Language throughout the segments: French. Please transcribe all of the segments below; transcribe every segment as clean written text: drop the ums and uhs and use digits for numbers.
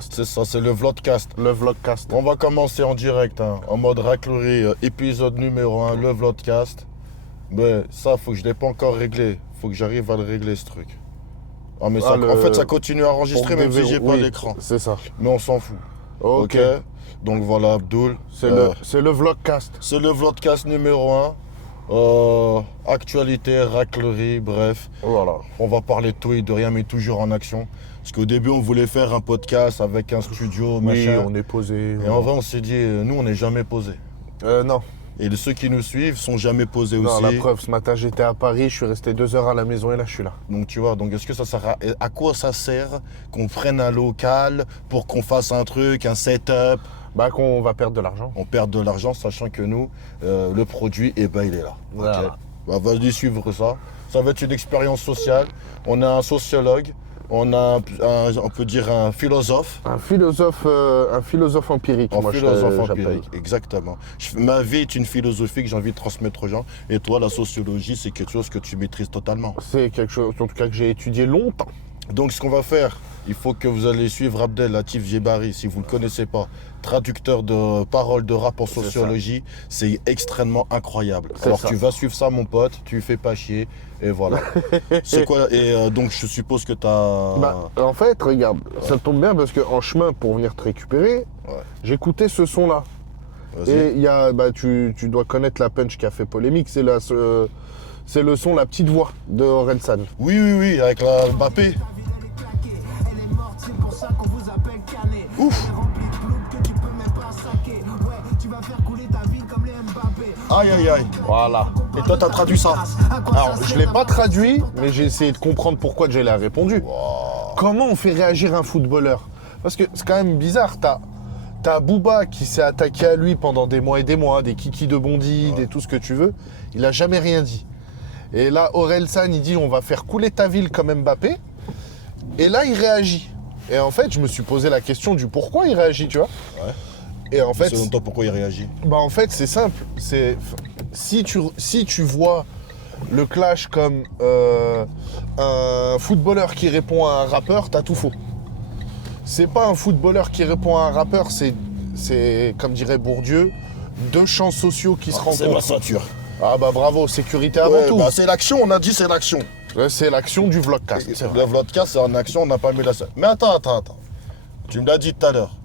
C'est ça, c'est le vlogcast. Le vlogcast. On va commencer en direct, hein, en mode raclerie, épisode numéro 1, le vlogcast. Mais ça, faut que je ne l'ai pas encore réglé. Faut que j'arrive à le régler, ce truc. Ah, mais ça, en fait, ça continue à enregistrer même si j'ai pas l'écran. C'est ça. Mais on s'en fout. Ok. Donc voilà, Abdoul. C'est le vlogcast. C'est le vlogcast numéro 1. Actualité, raclerie, bref. Voilà. On va parler de tout et de rien, mais toujours en action. Parce qu'au début, on voulait faire un podcast avec un studio, Oui, machin. on est posé. Et en vrai, on s'est dit, nous, on n'est jamais posé. Non. Et ceux qui nous suivent sont jamais posés Non, aussi. la preuve, ce matin, j'étais à Paris, je suis resté 2 heures à la maison et là, je suis là. Donc tu vois, donc est-ce que ça sert à quoi ça sert qu'on prenne un local pour qu'on fasse un truc, un setup? Bah, qu'on va perdre de l'argent. On perd de l'argent, sachant que nous, le produit, eh ben, il est là. Voilà. Ok. Bah, vas-y suivre ça. Ça va être une expérience sociale. On a un sociologue, on a on peut dire un philosophe. Un philosophe empirique, Un moi, philosophe j'appelle. empirique, exactement. Ma vie est une philosophie que j'ai envie de transmettre aux gens. Et toi, la sociologie, c'est quelque chose que tu maîtrises totalement. C'est quelque chose, en tout cas, que j'ai étudié longtemps. Donc, ce qu'on va faire, il faut que vous allez suivre Abdel Latif Djebari, si vous ne le connaissez pas. Traducteur de paroles de rap en sociologie, c'est extrêmement incroyable. Alors, ça. tu vas suivre ça, mon pote, tu fais pas chier, et voilà. C'est quoi? Et donc, je suppose que tu as... Bah, en fait, regarde, ça tombe bien parce qu'en chemin pour venir te récupérer, j'écoutais ce son-là. Et il y a, bah, tu dois connaître la punch qui a fait polémique, c'est le son La Petite Voix de Orelsan. Oui, avec la Mbappé. Ouf. Aïe. Voilà. Et toi, t'as traduit ça? Alors, je ne l'ai pas traduit, mais j'ai essayé de comprendre pourquoi Jay a répondu. Wow. Comment on fait réagir un footballeur? Parce que c'est quand même bizarre, t'as Booba qui s'est attaqué à lui pendant des mois et des mois, des kikis de Bondy, des tout ce que tu veux. Il a jamais rien dit. Et là, Orelsan, il dit on va faire couler ta ville comme Mbappé. Et là, il réagit. Et en fait, je me suis posé la question du pourquoi il réagit, tu vois. Ouais. Et en fait, Selon toi, pourquoi il réagit? bah en fait, c'est simple. C'est si tu vois le clash comme un footballeur qui répond à un rappeur, t'as tout faux. C'est pas un footballeur qui répond à un rappeur, c'est comme dirait Bourdieu, deux champs sociaux qui se C'est ma rencontrent. ceinture. Ah bah bravo, sécurité avant Ouais, tout. bah, c'est l'action, on a dit c'est l'action. Ouais, c'est l'action du vlogcast. c'est vrai. Le vlogcast, c'est en action, on n'a pas mis la scène. Mais attends. Tu me l'as dit tout à l'heure.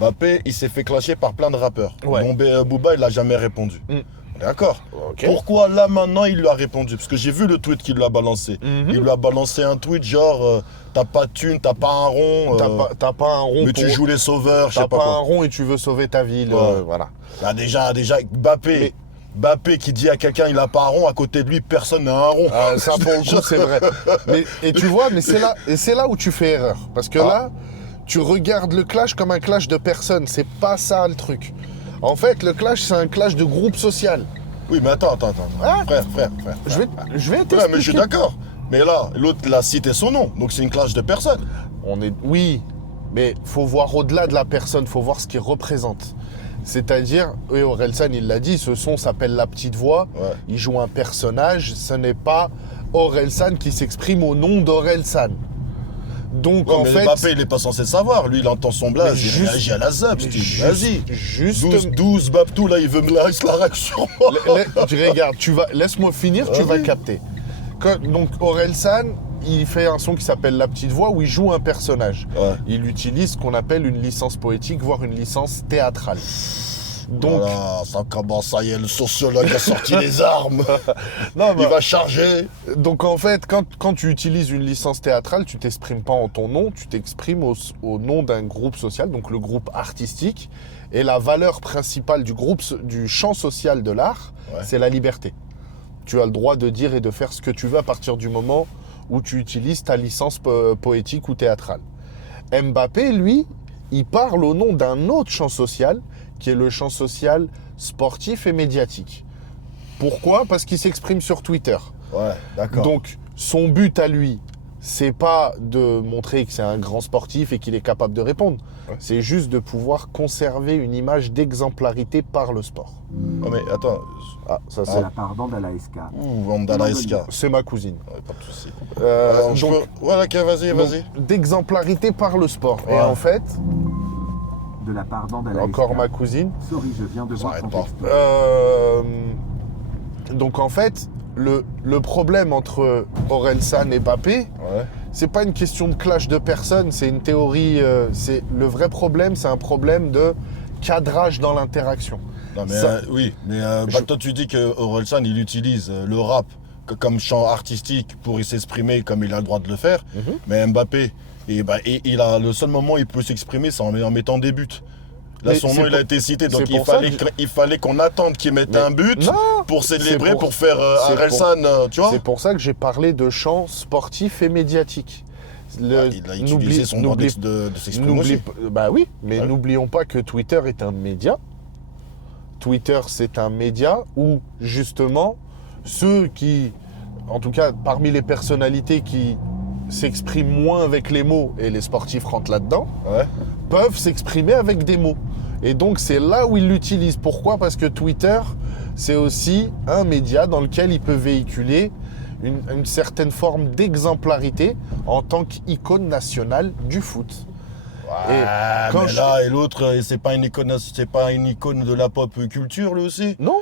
Mbappé, il s'est fait clasher par plein de rappeurs. Ouais. Dont Booba, il n'a jamais répondu. D'accord. Ok. Pourquoi là, maintenant, il lui a répondu? Parce que j'ai vu le tweet qu'il lui a balancé. Il lui a balancé un tweet genre t'as pas de thune, t'as pas un rond. T'as pas un rond mais tu joues les sauveurs, je T'as sais pas pas quoi. un rond et tu veux sauver ta ville. Ouais. Voilà. Là, déjà, Mbappé qui dit à quelqu'un il a pas un rond, à côté de lui, personne n'a un rond. Ah, ça pour le coup c'est vrai. Et tu vois, mais c'est là où tu fais erreur. Parce que là, tu regardes le clash comme un clash de personnes. C'est pas ça le truc. En fait, le clash, c'est un clash de groupe social. Oui, mais attends. Ah. Frère. Je vais t'expliquer. Ouais, mais je suis d'accord. Mais là, l'autre, il a cité son nom. Donc c'est une clash de personnes. Oui, mais faut voir au-delà de la personne, faut voir ce qu'il représente. C'est-à-dire, oui, Orelsan, il l'a dit, ce son s'appelle La Petite Voix. Ouais. Il joue un personnage, ce n'est pas Orelsan qui s'exprime au nom d'Orelsan. Donc Ouais, en mais fait, Mbappé, il est pas censé savoir. Lui, il entend son blaze, Mais il réagit à la zap. Vas-y. juste 12, Babtou, là, il veut me lâcher la réaction. tu regardes, laisse-moi finir, tu vas Vas-y. capter. Donc Orelsan, il fait un son qui s'appelle La Petite Voix où il joue un personnage. Ouais. Il utilise ce qu'on appelle une licence poétique, voire une licence théâtrale. Donc, Voilà, ça commence, ça y est, le sociologue a sorti les armes. non, Il va charger. donc en fait, quand tu utilises une licence théâtrale, tu t'exprimes pas en ton nom, tu t'exprimes au nom d'un groupe social, donc le groupe artistique. Et la valeur principale du champ social de l'art, c'est la liberté. Tu as le droit de dire et de faire ce que tu veux à partir du moment où tu utilises ta licence poétique ou théâtrale. Mbappé, lui, il parle au nom d'un autre champ social, qui est le champ social sportif et médiatique. Pourquoi? Parce qu'il s'exprime sur Twitter. Ouais, d'accord. Donc, son but à lui, c'est pas de montrer que c'est un grand sportif et qu'il est capable de répondre. Ouais. C'est juste de pouvoir conserver une image d'exemplarité par le sport. Oh, mais attends. Ah, ça De c'est... la part d'Andalaeska. Ouh, Vandala SK. C'est ma cousine. Ouais, pas de soucis. Donc, Je peux... Voilà, ok, vas-y. donc, d'exemplarité par le sport. Ouais. Et en fait, De la part d'Andalaeska. encore ma cousine. Sorry, je viens de Ça voir arrête ton pas. texto. Donc en fait, le problème entre Orelsan et Mbappé, Ouais. c'est pas une question de clash de personnes, c'est une théorie. Le vrai problème, c'est un problème de cadrage dans l'interaction. Non, mais Ça- oui, mais Je- toi tu dis que Orelsan il utilise le rap comme champ artistique pour y s'exprimer comme il a le droit de le faire, Mhm. mais Mbappé, il a le seul moment où il peut s'exprimer, c'est en mettant des buts. Là, Mais son c'est nom il a pour- été cité, donc c'est pour ça que il fallait qu'on attende qu'il mette Mais un but non, pour célébrer, c'est pour faire c'est Orelsan, tu vois. c'est pour ça que j'ai parlé de champ sportif et médiatique. Il a utilisé son droit de s'exprimer aussi. Bah oui, mais Ouais. n'oublions pas que Twitter est un média. Twitter, c'est un média où, justement, ceux qui, en tout cas, parmi les personnalités qui s'expriment moins avec les mots, et les sportifs rentrent là-dedans, Ouais. peuvent s'exprimer avec des mots. Et donc, c'est là où ils l'utilisent. Pourquoi ? Parce que Twitter, c'est aussi un média dans lequel il peut véhiculer une certaine forme d'exemplarité en tant qu'icône nationale du foot. Ouais, quand mais je- là et l'autre, c'est pas une icône de la pop culture lui aussi. Non ?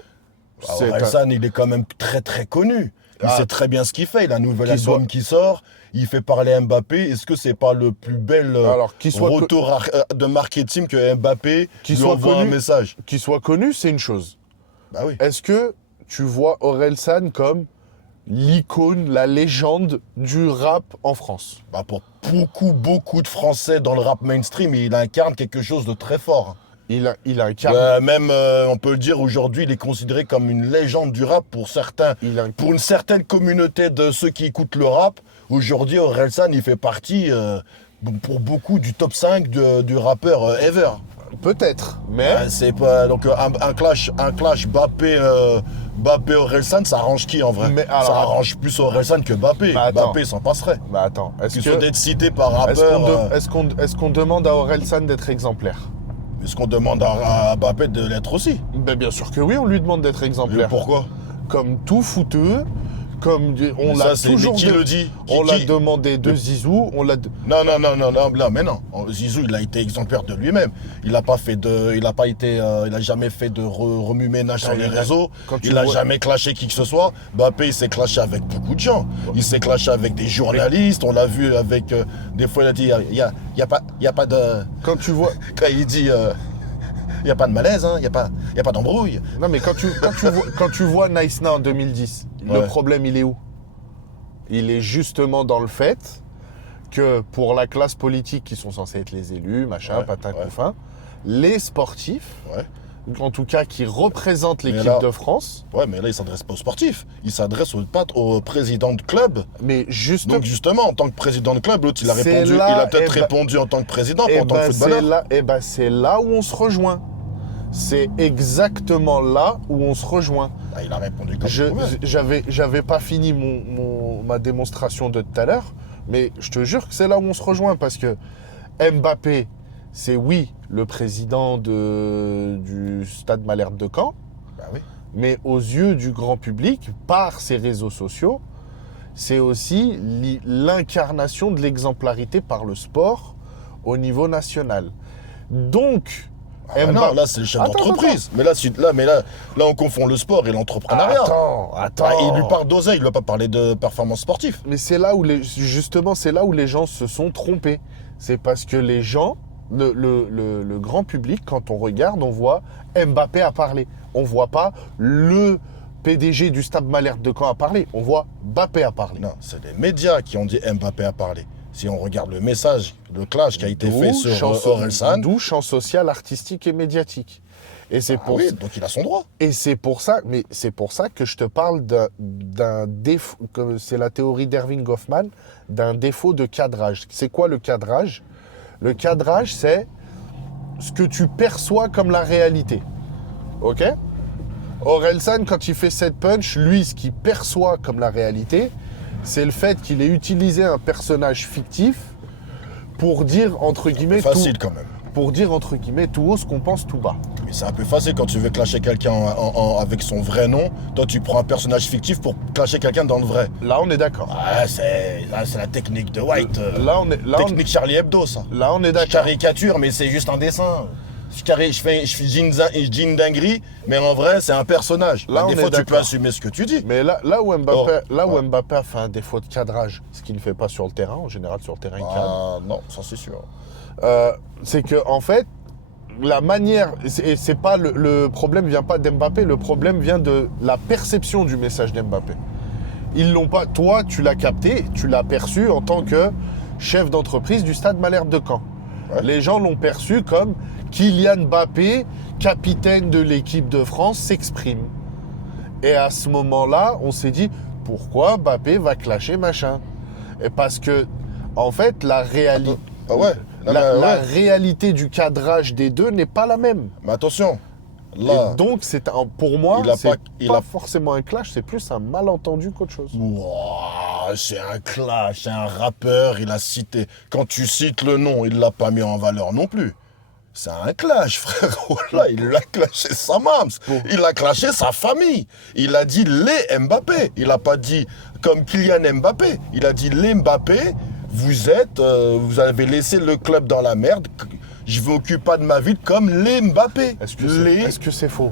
C'est un- Orelsan, il est quand même très très connu. Il Ah. sait très bien ce qu'il fait. Il a un nouvel Qu'il album soit- qui sort. Il fait parler Mbappé. Est-ce que c'est pas le plus bel Alors, qu'il soit, retour de marketing que Mbappé Qu'il lui soit envoie un connu. message? qu'il soit connu, c'est une chose. Bah oui. Est-ce que tu vois Orelsan comme l'icône, la légende du rap en France ? Bah pour beaucoup de Français dans le rap mainstream, il incarne quelque chose de très fort. Il incarne... Même, on peut le dire aujourd'hui, il est considéré comme une légende du rap pour certains. Pour une certaine communauté de ceux qui écoutent le rap, aujourd'hui, Orelsan, il fait partie, pour beaucoup, du top 5 du rappeur ever. Peut-être, mais... C'est pas, donc un clash Mbappé Orelsan, ça arrange qui en vrai? Mais alors, ça arrange plus Orelsan que Mbappé. Bah, attends. Mbappé s'en passerait. Bah attends, Que soit d'être cité par est-ce rappeur. est-ce qu'on demande à Orelsan d'être exemplaire ? Est-ce qu'on demande à Mbappé de l'être aussi? Ben bien sûr que oui, on lui demande d'être Mais exemplaire. pourquoi? Comme tout footeux, comme on Mais l'a ça, c'est toujours qui le dit? on l'a Qui- demandé de Zizou, on l'a Non, mais non. Zizou, il a été exemplaire de lui-même. Il a jamais fait de remue-ménage sur les réseaux. Il a jamais clashé qui que ce soit. Mbappé, il s'est clashé avec beaucoup de gens. Il s'est clashé avec des journalistes. On l'a vu avec, des fois, il a dit, il y a pas de, quand tu vois quand il dit, il y a pas de malaise, hein. Il y a pas d'embrouille. non mais quand tu vois Nice Now en 2010, le Ouais. problème il est où? Il est justement dans le fait que pour la classe politique qui sont censés être les élus, machin, Ouais, patin ouais. couffin, les sportifs, Ouais. en tout cas qui représentent l'équipe là- de France, Ouais, mais là, il s'adresse pas aux sportifs. Il s'adresse au président de club. mais justement, Donc justement, en tant que président de club, l'autre, il a C'est répondu, là, il a peut-être eh ben- répondu en tant que président, pas en tant que footballeur. c'est là où on se rejoint. C'est exactement là où on se rejoint. Ah, il a répondu comme Je- ouais. J'avais pas fini ma démonstration de tout à l'heure, mais je te jure que c'est là où on se rejoint parce que Mbappé, c'est oui le président du Stade Malherbe de Caen, Bah oui. mais aux yeux du grand public, par ses réseaux sociaux, c'est aussi l'incarnation de l'exemplarité par le sport au niveau national. Donc, Ah non, là, c'est le chef Attends, d'entreprise. Mais là, on confond le sport et l'entrepreneuriat. Attends. Ah, il lui parle d'oseille, il ne va pas parler de performance sportive. Mais c'est là où justement, c'est là où les gens se sont trompés. C'est parce que les gens, le grand public, quand on regarde, on voit Mbappé à parler. On voit pas le PDG du Stade Malherbe de Caen à parler. On voit Mbappé à parler. Non, c'est les médias qui ont dit Mbappé à parler. Si on regarde le message, le clash qui a été fait sur Orelsan. D'où champ social, artistique et médiatique. Et c'est pour Oui, donc il a son droit. Et c'est pour ça que je te parle d'un défaut, que c'est la théorie d'Erving Goffman, d'un défaut de cadrage. C'est quoi le cadrage? Le cadrage, c'est ce que tu perçois comme la réalité. Ok? Orelsan, quand il fait cette punch, lui, ce qu'il perçoit comme la réalité, c'est le fait qu'il ait utilisé un personnage fictif pour dire, entre guillemets, Facile quand même. pour dire, entre guillemets, tout haut ce qu'on pense tout bas. Mais c'est un peu facile quand tu veux clasher quelqu'un avec son vrai nom. Toi, tu prends un personnage fictif pour clasher quelqu'un dans le vrai. Là, on est d'accord. Ah, c'est la technique de White. Là, on est, technique Charlie Hebdo, ça. là, on est Je d'accord. caricature, mais c'est juste un dessin. Je dis une dinguerie, mais en vrai, c'est un personnage. Là, Des on fois, est tu peux d'accord. assumer ce que tu dis. Mais là où Ouais. Mbappé a fait un défaut de cadrage, ce qu'il ne fait pas sur le terrain, en général, sur le terrain, il cadre. Ah, non, ça c'est sûr. C'est que en fait, la manière, et c'est pas le problème vient pas d'Mbappé, le problème vient de la perception du message d'Mbappé. Ils l'ont pas, toi, tu l'as capté, tu l'as perçu en tant que chef d'entreprise du Stade Malherbe de Caen. Ouais. Les gens l'ont perçu comme Kylian Mbappé, capitaine de l'équipe de France, s'exprime. Et à ce moment-là, on s'est dit, pourquoi Mbappé va clasher machin? Et parce que, en fait, la réalité... Ah ouais. Non, La, mais la ouais. réalité du cadrage des deux n'est pas la même. Mais attention, là, Et donc, pour moi, il a c'est pas- pas, il a- forcément un clash, c'est plus un malentendu qu'autre chose. Ouah, c'est un clash, c'est un rappeur, il a cité. Quand tu cites le nom, il l'a pas mis en valeur non plus. C'est un clash, frérot. Là, il a clashé sa mams. Il a clashé sa famille. Il a dit les Mbappé. Il a pas dit comme Kylian Mbappé. Il a dit les Mbappé. Vous avez laissé le club dans la merde. Je vais occuper pas de ma ville comme les Mbappé. Est-ce que c'est faux?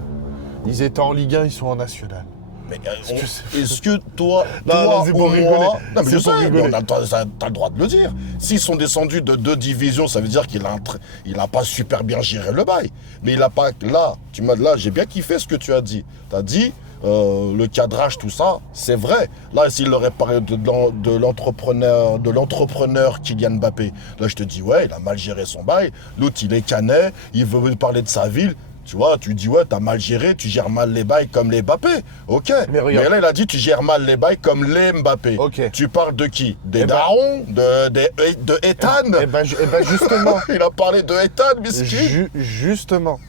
Ils étaient en Ligue 1, ils sont en National. Mais que est-ce que toi, Non, toi c'est ou pour rigoler. moi... Non, mais C'est je pour sais, mais rigoler. t'as le droit de le dire. S'ils sont descendus de 2 divisions, ça veut dire qu'il a pas super bien géré le bail. Mais il a pas... Là, j'ai bien kiffé ce que tu as dit. Tu as dit, le cadrage, tout ça, c'est vrai. Là, s'il aurait parlé de l'entrepreneur Kylian Mbappé, là, je te dis, ouais, il a mal géré son bail. L'autre, il est canet, il veut parler de sa ville. Tu vois, tu dis, ouais, t'as mal géré, tu gères mal les bails comme les Mbappé. Ok. Mais regarde. Mais là, il a dit, tu gères mal les bails comme les Mbappé. Ok. Tu parles de qui? Des Eh ben- darons? De Ethan? Eh ben, justement, Il a parlé de Ethan, miskin. justement,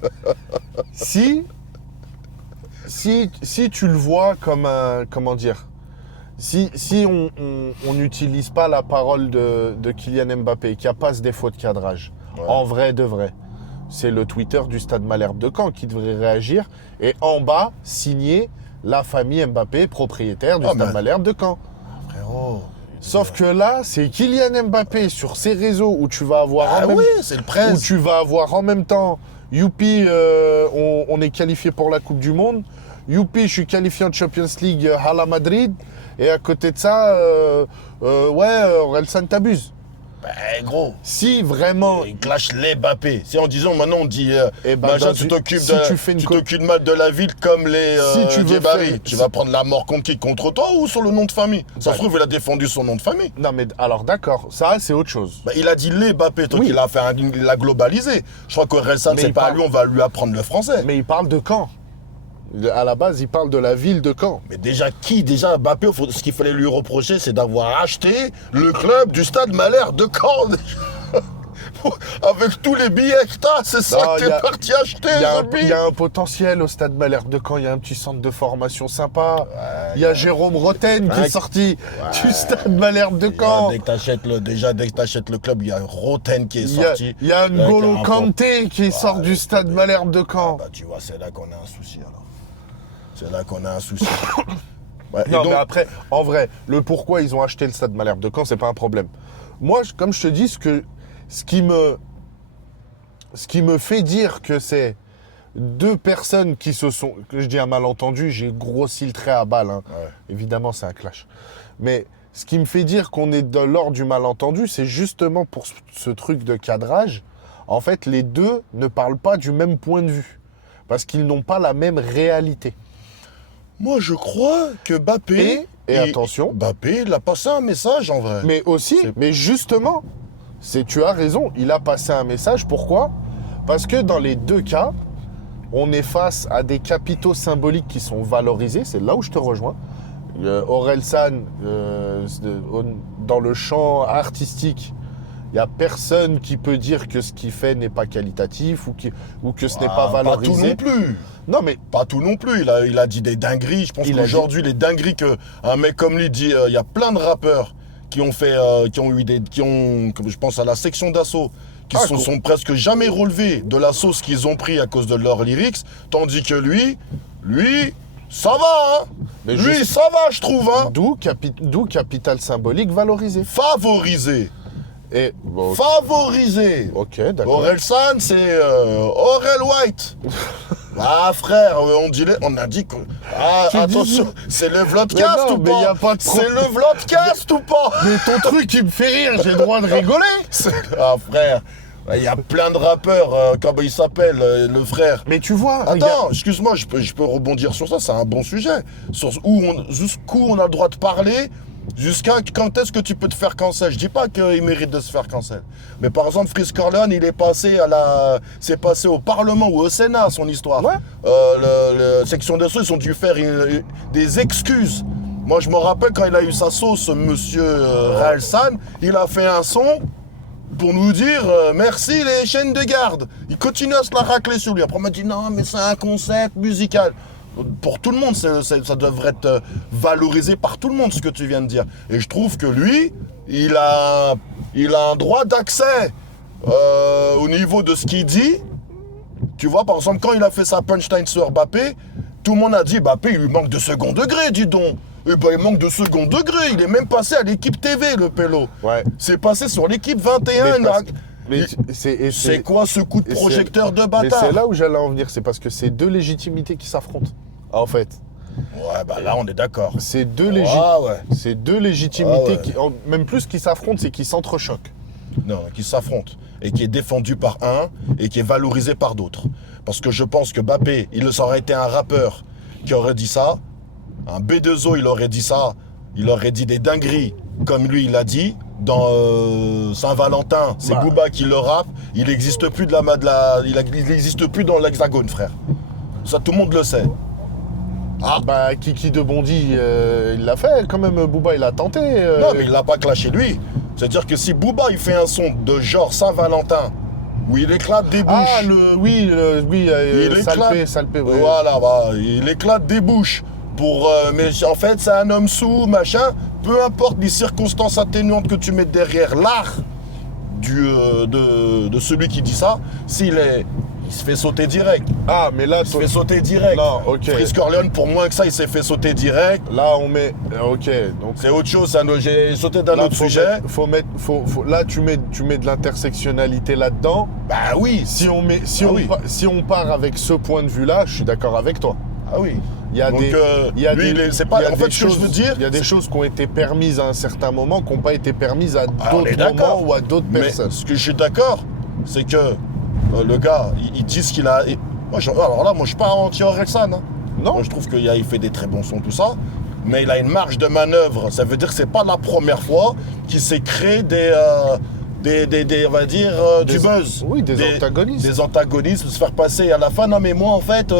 si tu le vois comme un, comment dire, si on n'utilise pas la parole de Kylian Mbappé, qui a pas ce défaut de cadrage, Ouais. en vrai de vrai, c'est le Twitter du Stade Malherbe de Caen qui devrait réagir et en bas signer la famille Mbappé, propriétaire du Ah, Stade mais- Malherbe de Caen. Frérot. Sauf que là, c'est Kylian Mbappé sur ses réseaux où tu vas avoir Ah en même oui, c'est le où prince. tu vas avoir en même temps youpi, on est qualifié pour la Coupe du Monde. Youpi, je suis qualifié en Champions League à la Madrid. Et à côté de ça, Orelsan t'abuse. Ben, gros. Si vraiment. Il clash les Mbappé. Si en disant maintenant on dit Eh ben, Benjamin, dans tu une- t'occupes si de, tu fais une tu co- t'occupes mal de la ville comme les Si tu veux Djebari. faire- Tu si- vas prendre la mort contre qui? Contre toi ou sur le nom de famille? Ça Bah- se trouve, il a défendu son nom de famille. Non mais alors d'accord, ça c'est autre chose. Bah, il a dit les Mbappé, toi Oui. qu'il a fait il l'a globalisé. Je crois qu'Orelsan, Mais c'est il pas parle- lui, on va lui apprendre le français. Mais il parle de Caen. À la base, il parle de la ville de Caen. Mais déjà, Déjà, Mbappé, ce qu'il fallait lui reprocher, c'est d'avoir acheté le club du Stade Malherbe de Caen. Avec tous les billets que t'as, c'est ça Non, que il y a- t'es parti acheter, Il y a un potentiel au Stade Malherbe de Caen, il y a un petit centre de formation sympa. Il y a Jérôme Roten qui Ouais. est sorti du Stade Malherbe de Caen. Dès que t'achètes le club, il y a Roten qui est Il y a, sorti. il y a N'Golo Avec un Kanté qui sort du Stade Malherbe de Caen. Bah, tu vois, c'est là qu'on a un souci, alors. C'est là qu'on a un souci. Ouais, et Non, donc- mais après, en vrai, le pourquoi ils ont acheté le Stade Malherbe de Caen, c'est pas un problème. Moi, comme je te dis, ce qui me fait dire que c'est deux personnes qui se sont... Que je dis un malentendu, j'ai grossi le trait à balle. Hein. Ouais. Évidemment, c'est un clash. Mais ce qui me fait dire qu'on est de l'ordre du malentendu, c'est justement pour ce truc de cadrage. En fait, les deux ne parlent pas du même point de vue. Parce qu'ils n'ont pas la même réalité. Moi, je crois que Mbappé... Et attention. Mbappé, il a passé un message, en vrai. Mais aussi, mais justement, tu as raison, il a passé un message. Pourquoi? Parce que dans les deux cas, on est face à des capitaux symboliques qui sont valorisés. C'est là où je te rejoins. Orelsan, dans le champ artistique, Il n'y a personne qui peut dire que ce qu'il fait n'est pas qualitatif ou que ce n'est pas valorisé. Pas tout non plus. Non, mais Pas tout non plus. Il a dit des dingueries. Je pense qu'aujourd'hui, les dingueries qu'un mec comme lui dit, il y a plein de rappeurs qui ont fait, je pense à la section d'assaut, qui sont presque jamais relevés de la sauce qu'ils ont pris à cause de leurs lyrics, tandis que lui, ça va, hein. Mais lui, ça va, je trouve, hein. D'où capital symbolique valorisé. Favorisé. Et bon, Favorisé. ok, d'accord. Orelsan, c'est Aurel White. Ah frère, on a dit que... Ah, attention, c'est le vlogcast Mais non, ou mais y a pas pas de pro- C'est le vlogcast ou pas Mais ton truc, il me fait rire, j'ai le droit de rigoler. Ah frère, il y a plein de rappeurs, comment il s'appelle, le frère. Mais tu vois, Attends, excuse-moi, je peux rebondir sur ça, c'est un bon sujet. Jusqu'où on a le droit de parler, jusqu'à quand est-ce que tu peux te faire cancel. Je dis pas qu'il mérite de se faire cancel. Mais par exemple, Freeze Corleone, c'est passé au Parlement ou au Sénat, son histoire. Ouais. Le section de sauce, ils ont dû faire des excuses. Moi, je me rappelle quand il a eu sa sauce, monsieur Orelsan, il a fait un son pour nous dire merci les chaînes de garde. Il continue à se la racler sur lui. Après, on m'a dit non, mais c'est un concept musical. Pour tout le monde, ça devrait être valorisé par tout le monde, ce que tu viens de dire. Et je trouve que lui, il a un droit d'accès au niveau de ce qu'il dit. Tu vois, par exemple, quand il a fait sa punchline sur Mbappé, tout le monde a dit Mbappé, il lui manque de second degré, dis donc. Eh ben, il manque de second degré. Il est même passé à l'équipe TV, le pélo. Ouais. C'est passé sur l'équipe 21. C'est quoi ce coup de projecteur de bâtard? Mais c'est là où j'allais en venir, c'est parce que c'est deux légitimités qui s'affrontent, en fait. Ouais, bah là, on est d'accord. C'est deux, ouais. c'est deux légitimités Ah ouais. même plus qui s'affrontent, c'est qui s'entrechoquent. Non, qui s'affrontent. Et qui est défendu par un et qui est valorisé par d'autres. Parce que je pense que Mbappé, ça aurait été un rappeur qui aurait dit ça. Un B2O, il aurait dit ça. Il aurait dit des dingueries, comme lui, il a dit. Dans Saint-Valentin, c'est Booba qui le rappe. Il n'existe plus il n'existe plus dans l'Hexagone, frère. Ça, tout le monde le sait. Ah bah, Kiki de Bondy, il l'a fait quand même, Booba, il a tenté. Non, mais il l'a pas clashé lui. C'est-à-dire que si Booba, il fait un son de genre Saint-Valentin, où il éclate des bouches... Ah, Salpé, ouais. Voilà, bah, il éclate des bouches. Mais en fait, c'est un homme sous, machin. Peu importe les circonstances atténuantes que tu mets derrière l'art de celui qui dit ça, il se fait sauter direct. Ah, mais là... Il se fait sauter direct. Non, ok. Freeze Corleone, pour moins que ça, il s'est fait sauter direct. Là, on met... Ok, donc... C'est autre chose, j'ai sauté d'un autre sujet. Là, tu mets de l'intersectionnalité là-dedans. Bah oui. Si on part avec ce point de vue-là, je suis d'accord avec toi. Ah oui. Il y a Donc, des, il y a lui, des, c'est pas. il y a En fait, des ce que je veux dire, il y a des choses qui ont été permises à un certain moment, qui n'ont pas été permises à on est d'autres d'accord. moments ou à d'autres Mais personnes. ce que je suis d'accord, c'est que le gars, il dit ce qu'il a. Alors là, moi, je suis pas anti-Orelsan. Hein. Non. Moi, je trouve qu'il fait des très bons sons, tout ça. Mais il a une marge de manœuvre. Ça veut dire que c'est pas la première fois qu'il s'est créé on va dire, du buzz. Oui, des antagonistes. Des antagonistes, se faire passer à la fin. Non, mais moi, en fait,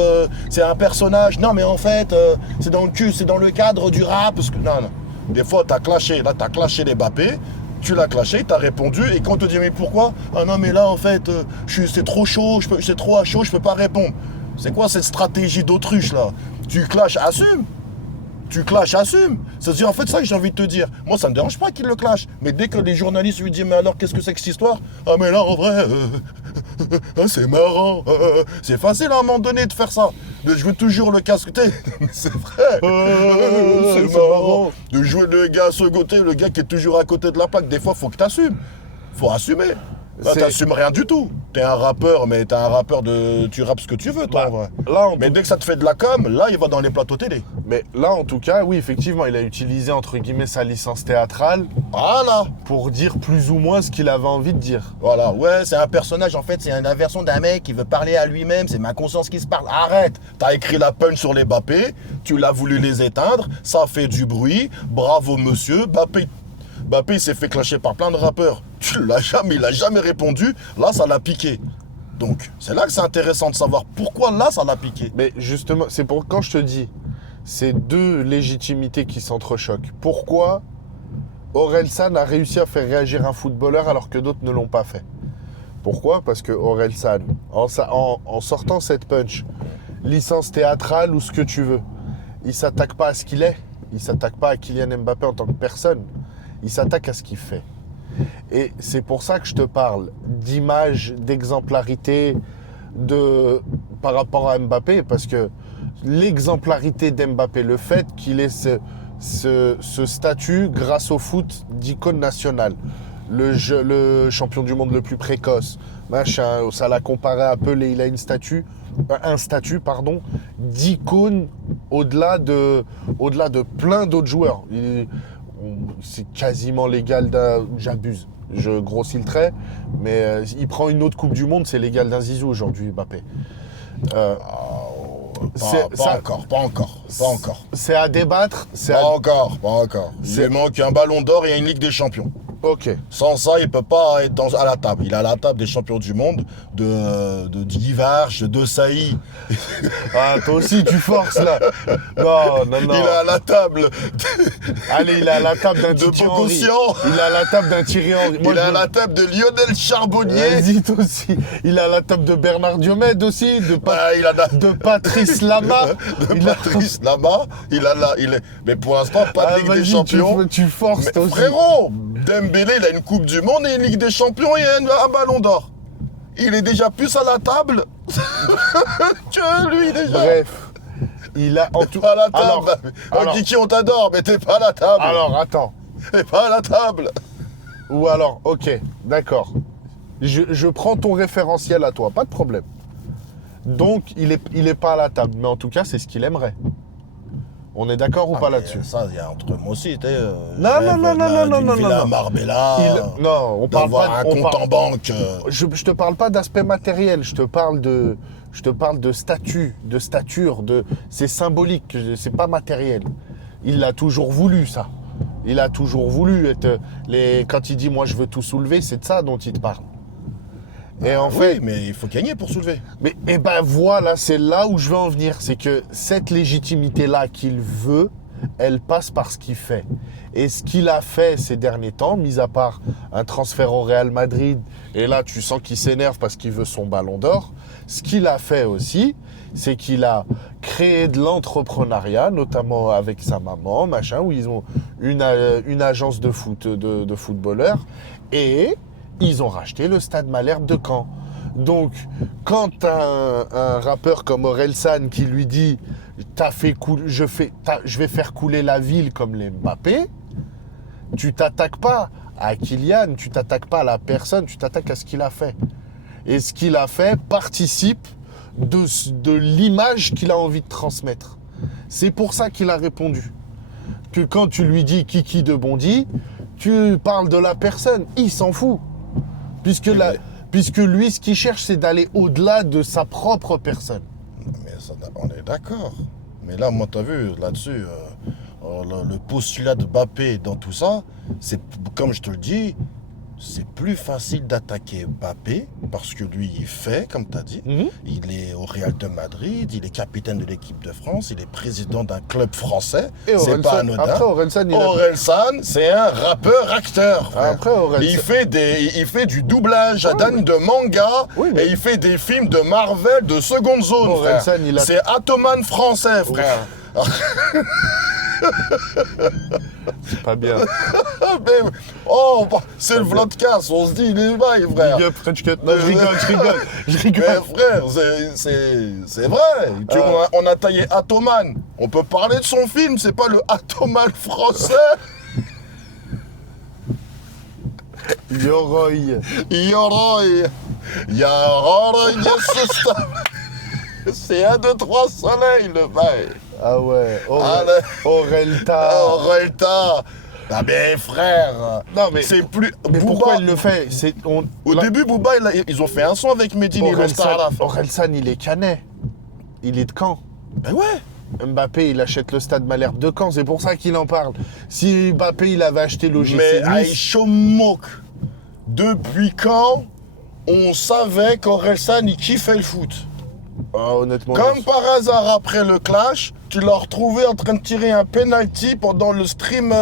c'est un personnage. Non, mais en fait, c'est dans le cadre du rap. Parce que, non. Des fois, t'as clashé. Là, t'as clashé les Mbappé. Tu l'as clashé, t'as répondu. Et quand on te dit, mais pourquoi? Ah non, mais là, en fait, c'est trop chaud. C'est trop à chaud, je peux pas répondre. C'est quoi cette stratégie d'autruche, là? Tu clashes, assume. Tu clashes, assume. C'est-à-dire, en fait, ça que j'ai envie de te dire. Moi, ça me dérange pas qu'il le clash. Mais dès que les journalistes lui disent, mais alors, qu'est-ce que c'est que cette histoire? Ah, mais là, en vrai, c'est marrant. C'est facile à un moment donné de faire ça. De jouer toujours le casque. C'est vrai. C'est marrant. De jouer le gars à ce côté, le gars qui est toujours à côté de la plaque. Des fois, faut que t'assumes. Faut assumer. Là, t'assumes rien du tout. T'es un rappeur, mais t'es un rappeur tu rappes ce que tu veux, toi, en vrai. Mais dès que ça te fait de la com, là, il va dans les plateaux télé. Mais là, en tout cas, oui, effectivement, il a utilisé, entre guillemets, sa licence théâtrale. Voilà. Pour dire plus ou moins ce qu'il avait envie de dire. Voilà, ouais, c'est un personnage, en fait, c'est une inversion d'un mec qui veut parler à lui-même, c'est ma conscience qui se parle. Arrête. T'as écrit la punch sur les Mbappé, tu l'as voulu les éteindre, ça fait du bruit, bravo monsieur, Mbappé, il s'est fait clasher par plein de rappeurs. Il a jamais répondu. Là, ça l'a piqué. Donc, c'est là que c'est intéressant de savoir pourquoi là, ça l'a piqué. Mais justement, c'est pour quand je te dis, c'est deux légitimités qui s'entrechoquent. Pourquoi Orelsan a réussi à faire réagir un footballeur alors que d'autres ne l'ont pas fait. Pourquoi? Parce que Orelsan, en sortant cette punch, licence théâtrale ou ce que tu veux, il s'attaque pas à ce qu'il est. Il s'attaque pas à Kylian Mbappé en tant que personne. Il s'attaque à ce qu'il fait. Et c'est pour ça que je te parle d'image, d'exemplarité par rapport à Mbappé, parce que l'exemplarité d'Mbappé, le fait qu'il ait ce statut grâce au foot d'icône nationale, le champion du monde le plus précoce, machin, ça l'a comparé un peu, il a un statut d'icône au-delà de plein d'autres joueurs. C'est quasiment l'égal j'abuse, je grossis le trait, mais il prend une autre Coupe du Monde, c'est l'égal d'un Zizou aujourd'hui, Mbappé. Pas encore. C'est à débattre. Pas encore. Il lui manque un ballon d'or et une Ligue des Champions. Ok. Sans ça, il peut pas être à la table. Il est à la table des champions du monde, de Divarche, de Saï. Ah, toi aussi, tu forces, là. Non. Il est à la table Allez, il est à la table d'un de Thierry Henry. Bogossian. Il est à la table d'un Thierry Henry. Il est à la table de Lionel Charbonnier. Vas-y, toi aussi. Il est à la table de Bernard Diomède aussi, de Patrice Lama. Patrice Lama. Mais pour l'instant, pas de Ligue des Champions. Tu forces, Mais toi aussi. frérot, Dembélé, il a une Coupe du Monde et une Ligue des Champions et un ballon d'or. Il est déjà plus à la table que lui déjà. Bref, il a en tout À la table. Alors- Kiki, on t'adore, mais t'es pas à la table. Alors, attends. T'es pas à la table. Ou alors, ok, d'accord. Je prends ton référentiel à toi, pas de problème. Donc, il est pas à la table, mais en tout cas, c'est ce qu'il aimerait. On est d'accord ou pas là-dessus? Ça, il y a entre moi aussi, tu sais. Non. Villa Marbella. Non, on parle d'avoir pas un compte en banque. Je te parle pas d'aspect matériel, je te parle de statut, de stature, c'est symbolique, c'est pas matériel. Il l'a toujours voulu, ça. Il a toujours voulu être quand il dit moi je veux tout soulever, c'est de ça dont il te parle. Et en fait, Oui, mais il faut gagner pour soulever. mais et ben voilà, c'est là où je veux en venir, c'est que cette légitimité-là qu'il veut, elle passe par ce qu'il fait. Et ce qu'il a fait ces derniers temps, mis à part un transfert au Real Madrid, et là tu sens qu'il s'énerve parce qu'il veut son ballon d'or, ce qu'il a fait aussi, c'est qu'il a créé de l'entrepreneuriat, notamment avec sa maman, machin, où ils ont une agence de footballeurs, et ils ont racheté le Stade Malherbe de Caen. Donc, quand un rappeur comme Orelsan qui lui dit je vais faire couler la ville comme les Mbappé, tu t'attaques pas à Kylian, tu t'attaques pas à la personne, tu t'attaques à ce qu'il a fait. Et ce qu'il a fait participe de l'image qu'il a envie de transmettre. C'est pour ça qu'il a répondu. Que quand tu lui dis Kiki de Bondy, tu parles de la personne, il s'en fout. Puisque lui, ce qu'il cherche, c'est d'aller au-delà de sa propre personne. Mais ça, on est d'accord. Mais là, moi, t'as vu, là-dessus, le postulat de Mbappé dans tout ça, c'est, comme je te le dis, c'est plus facile d'attaquer Mbappé parce que lui, il fait, comme tu as dit. Il est au Real de Madrid, il est capitaine de l'équipe de France, il est président d'un club français. Et C'est pas anodin. Après, Orelsan, c'est un rappeur-acteur. Après, Orelsan. Il fait du doublage à Dan de manga Oui, mais- et il fait des films de Marvel de seconde zone, frère. Orelsan, il a- C'est Atoman français, frère. C'est pas bien. Mais, c'est le Vlodcast, on se dit, il est bail, frère. Big up, French Cut. Non, je rigole. Mais frère, c'est vrai. On a taillé Atoman. On peut parler de son film, c'est pas le Atoman français. Yoroi. C'est 1, 2, 3 soleil, le bail. Ah ouais. Allez. Orelta. Orelta. Ah mais frère, Non, mais- c'est plus. Mais Booba, pourquoi il le fait? Au début, Booba, ils ont fait un son avec Medine et Lostar à la fin. Orelsan, il est canet. Il est de Caen. Ben ouais. Mbappé, il achète le Stade Malherbe de Caen, c'est pour ça qu'il en parle. Si Mbappé, il avait acheté l'OGC Mais Nice, Aïchomok, depuis quand on savait qu'Orelsan, il kiffait le foot? Ah, honnêtement. Comme par hasard, après le clash, tu l'as retrouvé en train de tirer un penalty pendant le stream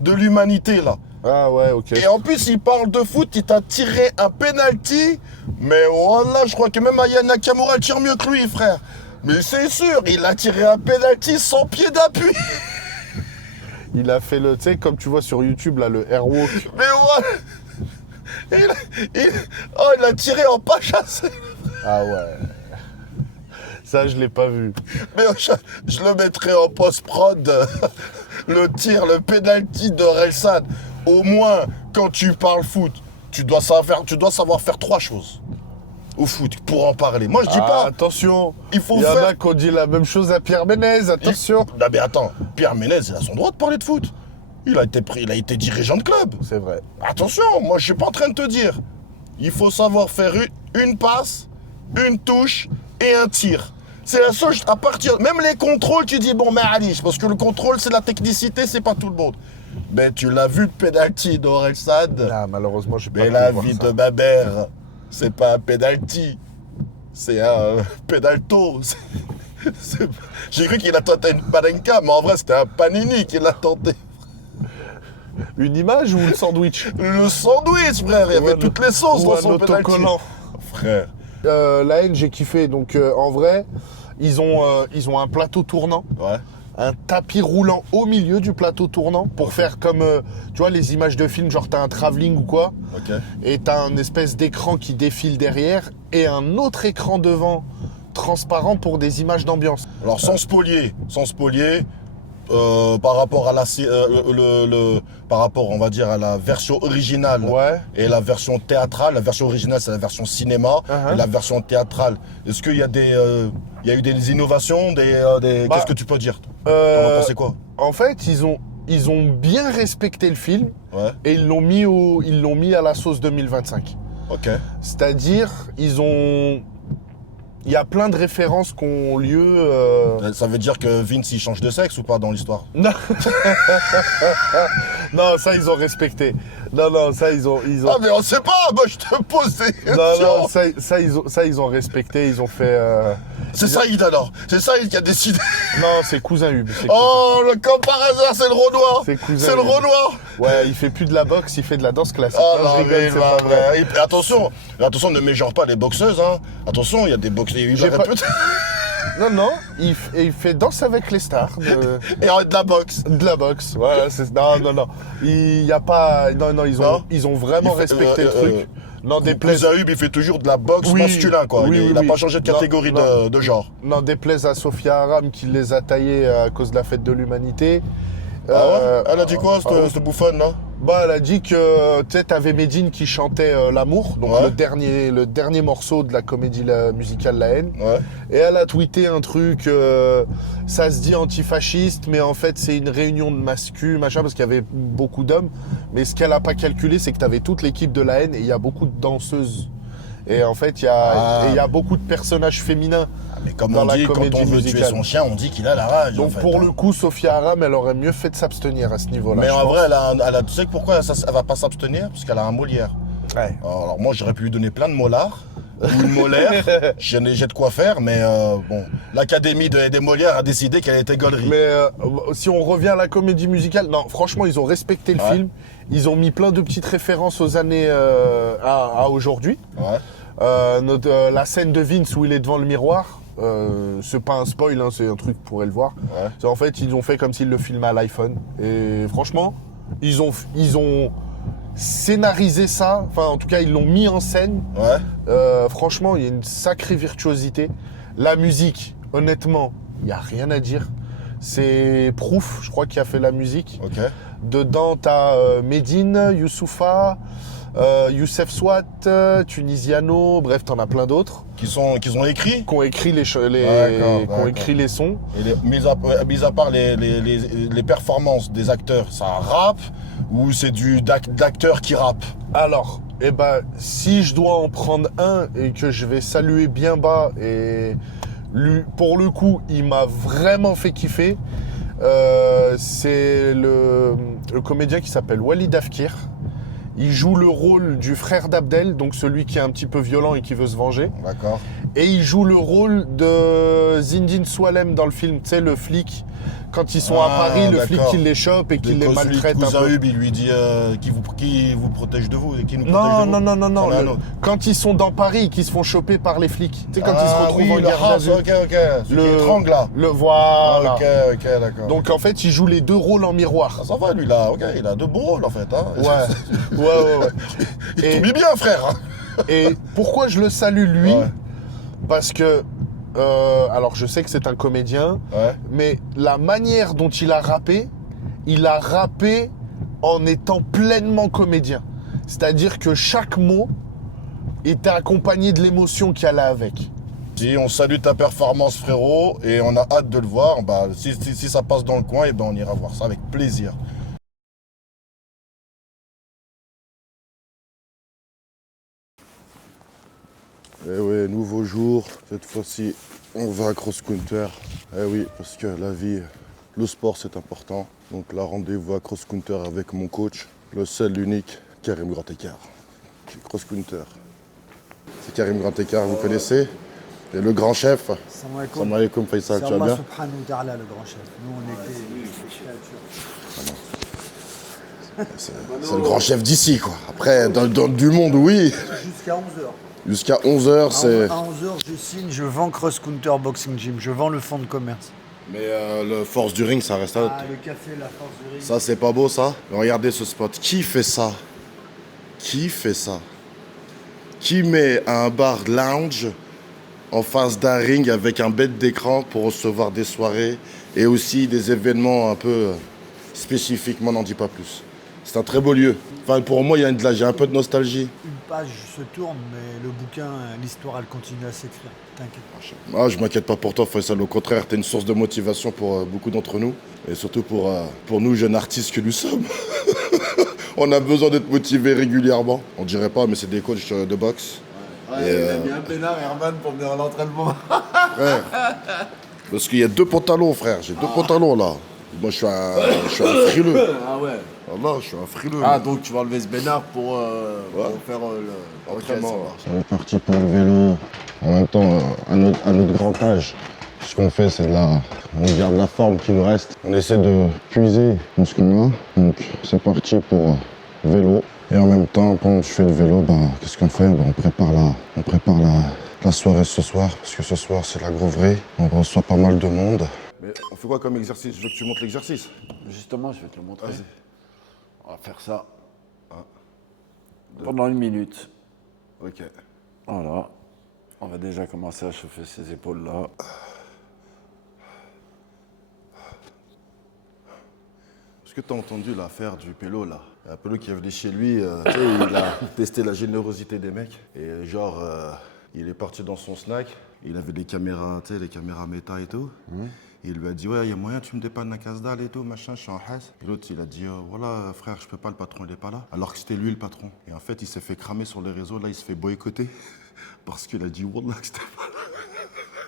de l'humanité, là. Ah ouais, ok. Et en plus, il parle de foot, il t'a tiré un penalty. Mais voilà, je crois que même Aya Nakamura tire mieux que lui, frère. Mais c'est sûr, il a tiré un penalty sans pied d'appui. Il a fait le, tu sais, comme tu vois sur YouTube, là, le airwalk. Mais voilà. Il a tiré en pas chassé. Ah ouais. Ça, je l'ai pas vu. Mais je le mettrai en post-prod, le tir, le penalty de Relsan. Au moins, quand tu parles foot, tu dois savoir faire 3 choses au foot pour en parler. Moi, je dis pas. Attention. Il faut y en faire. a qui ont dit la même chose à Pierre Ménez, attention. Non, mais attends, Pierre Ménez, il a son droit de parler de foot. Il a été dirigeant de club. C'est vrai. Attention, moi, je suis pas en train de te dire. Il faut savoir faire une passe, une touche et un tir. C'est la seule, à partir, même les contrôles, tu dis, bon, mais allez, parce que le contrôle, c'est la technicité, c'est pas tout le monde. Mais tu l'as vu, le penalty d'Orelsan. Ah, malheureusement, je Mais la vie de ma mère, c'est pas un penalty, c'est un penalto. J'ai cru qu'il a tenté une panenka, mais en vrai, c'était un panini qu'il a tenté. Une image ou le sandwich? Le sandwich, frère, il y avait toutes les sauces dans son penalty. Autocollant. Frère. La haine, j'ai kiffé. Donc, en vrai, ils ont un plateau tournant. Ouais. Un tapis roulant au milieu du plateau tournant pour faire comme, tu vois, les images de films, genre t'as un travelling ou quoi. Ok. Et t'as un espèce d'écran qui défile derrière et un autre écran devant transparent pour des images d'ambiance. Alors sans spolier, par rapport à par rapport, on va dire, à la version originale Ouais. et la version théâtrale. La version originale, c'est la version cinéma. Uh-huh. Et la version théâtrale, est-ce qu'il y a il y a eu des innovations, qu'est-ce que tu peux dire? T'en as pensé quoi? En fait, ils ont bien respecté le film Ouais. et ils l'ont mis à la sauce 2025. Ok. C'est-à-dire, il y a plein de références qui ont lieu. Ça veut dire que Vince, il change de sexe ou pas dans l'histoire? Non. Non, ça ils ont respecté. Non, ça ils ont. Ah mais on sait pas, moi je te pose des questions. Non, ça ils ont respecté. Ils ont fait. C'est Saïd alors. C'est Saïd qui a décidé. Non, c'est cousin Hub. Oh, comme par hasard, c'est le Renoir. C'est cousin C'est le Hub. Renoir. Ouais, il fait plus de la boxe, il fait de la danse classique. Oh Non, non, je rigole, mais c'est pas vrai. Et attention, ne mégenre pas les boxeuses, hein. Attention, il y a des boxeurs. J'ai pas- Non, il fait danse avec les stars Et arrête de la boxe. de la boxe. Voilà, non. Il y a pas. Non, Non. ils ont vraiment Il fait- respecté le truc. Non, déplaise. Cousin Hub, il fait toujours de la boxe Oui, masculin, quoi. oui, Il n'a oui. pas changé de Non, catégorie non. de genre. Non, déplaise à Sophia Aram qui les a taillés à cause de la fête de l'humanité. Ah ouais? Elle a dit quoi, cette bouffonne, là? Bah, elle a dit que tu sais, t'avais Medine qui chantait L'amour, donc Ouais. le dernier morceau de la comédie musicale La Haine. Ouais. Et elle a tweeté un truc, ça se dit antifasciste, mais en fait c'est une réunion de masculins, machin, parce qu'il y avait beaucoup d'hommes. Mais ce qu'elle a pas calculé, c'est que t'avais toute l'équipe de La Haine et il y a beaucoup de danseuses. Et en fait, il y a beaucoup de personnages féminins. Mais comme Dans on la dit, quand comédie on veut tuer musicale. son chien, on dit qu'il a la rage. Donc en fait, pour hein. le coup, Sophia Aram, elle aurait mieux fait de s'abstenir à ce niveau-là. Mais je en pense. vrai, tu sais pourquoi elle va pas s'abstenir? Parce qu'elle a un Molière. Ouais. Alors moi, j'aurais pu lui donner plein de molars. Ou une molaire. J'ai de quoi faire, mais bon. L'Académie des Molières a décidé qu'elle était gaulerie. Mais si on revient à la comédie musicale, non, franchement, ils ont respecté le Ouais. film. Ils ont mis plein de petites références aux années à aujourd'hui. Ouais. La scène de Vince où il est devant le miroir, c'est pas un spoil, hein, c'est un truc pour pourrait le voir. Ouais. C'est, en fait, ils ont fait comme s'ils le filmaient à l'iPhone. Et franchement, ils ont scénarisé ça. Enfin, en tout cas, ils l'ont mis en scène. Ouais. Franchement, il y a une sacrée virtuosité. La musique, honnêtement, il n'y a rien à dire. C'est Proof, je crois, qui a fait la musique. Ok. Dedans, t'as Medine, Youssoufa, Youssef Swat, Tunisiano, bref, t'en as plein d'autres Qu'ils ont écrit. qui ont écrit D'accord, qui ont d'accord. écrit les sons. Et mis à part les performances des acteurs, ça rappe ou c'est d'acteurs qui rappent? Alors, si je dois en prendre un et que je vais saluer bien bas, et lui, pour le coup, il m'a vraiment fait kiffer, c'est le comédien qui s'appelle Walid Afkir. Il joue le rôle du frère d'Abdel, donc celui qui est un petit peu violent et qui veut se venger. D'accord. Et il joue le rôle de Zinedine Soualem dans le film, tu sais, le flic. Quand ils sont à Paris, le flic qui les chope et qui les maltraite un peu. Il lui dit qui vous protège de vous et qui nous protège Non, de vous. non. Quand ils sont dans Paris, qu'ils se font choper par les flics. Tu sais, quand ils se retrouvent en garde à vue. Ok. Celui qui étrangle là. Voilà. Ok, d'accord. Donc en fait, il joue les deux rôles en miroir. Ah, ça va, lui là. Ok, il a deux bons rôles en fait. Hein. Ouais. Il t'oublie bien, frère. Et pourquoi je le salue lui? Ouais. Parce que, alors je sais que c'est un comédien, mais la manière dont il a rappé en étant pleinement comédien. C'est-à-dire que chaque mot était accompagné de l'émotion qui allait avec. Si on salue ta performance, frérot, et on a hâte de le voir, bah, si ça passe dans le coin, et ben on ira voir ça avec plaisir. Eh oui, nouveau jour. Cette fois-ci, on va à cross-counter. Eh oui, parce que la vie, le sport, c'est important. Donc là, rendez-vous à cross-counter avec mon coach, le seul, l'unique, Karim Grand Écart. Cross-counter. C'est Karim Grand Écart, vous connaissez? Et le grand chef. Salam alaikum, Faisal, tu vas bien? C'est subhanahu wa ta'ala, le grand chef. Nous, on était créatures. C'est le grand chef d'ici, quoi. Après, dans du monde, oui. Jusqu'à 11h. Jusqu'à 11h, c'est... À 11h, je signe, je vends Cross Counter Boxing Gym. Je vends le fonds de commerce. Mais le force du ring, ça reste à... Ah, le café, la force du ring. Ça, c'est pas beau, ça? Regardez ce spot. Qui fait ça? Qui fait ça? Qui met un bar lounge en face d'un ring avec un bête d'écran pour recevoir des soirées et aussi des événements un peu spécifiques? Moi, n'en dis pas plus. C'est un très beau lieu. Enfin, pour moi, j'ai un peu de nostalgie. Une page se tourne, mais le bouquin, l'histoire, elle continue à s'écrire. T'inquiète pas. Ah, je m'inquiète pas pour toi, Faisal. Au contraire, t'es une source de motivation pour beaucoup d'entre nous. Et surtout pour nous, jeunes artistes que nous sommes. On a besoin d'être motivés régulièrement. On dirait pas, mais c'est des coachs de boxe. Ouais, il a mis un peinard, Herman, pour venir à l'entraînement. Frère, parce qu'il y a deux pantalons, frère. J'ai deux pantalons, là. Moi, je suis un frileux. Ah ouais. Voilà, je suis un frileux. Ah, donc tu vas enlever ce peinard pour faire L'entraînement. On est parti pour le vélo. En même temps, à notre grand âge, ce qu'on fait, c'est on garde la forme qui nous reste. On essaie de puiser dans ce qu'on a. Donc, c'est parti pour vélo. Et en même temps, pendant que je fais le vélo, qu'est-ce qu'on fait? On prépare la soirée ce soir, parce que ce soir, c'est la grouverie. On reçoit pas mal de monde. Mais on fait quoi comme exercice? Je veux que tu montres l'exercice. Justement, je vais te le montrer. Vas-y. On va faire ça pendant 1 minute. Ok. Voilà. On va déjà commencer à chauffer ces épaules-là. Est-ce que tu as entendu l'affaire du Pélo, là? Il y a un Pélo qui est venu chez lui, tu sais, il a testé la générosité des mecs. Et genre, il est parti dans son snack, il avait des caméras, tu sais, les caméras méta et tout. Et il lui a dit, ouais, il y a moyen, tu me dépannes la casse dalle et tout, machin, je suis en hasse. Et l'autre, il a dit, voilà, frère, je peux pas, le patron, il est pas là. Alors que c'était lui le patron. Et en fait, il s'est fait cramer sur les réseaux, là, il se fait boycotter. Parce qu'il a dit, wallah, que c'était pas là.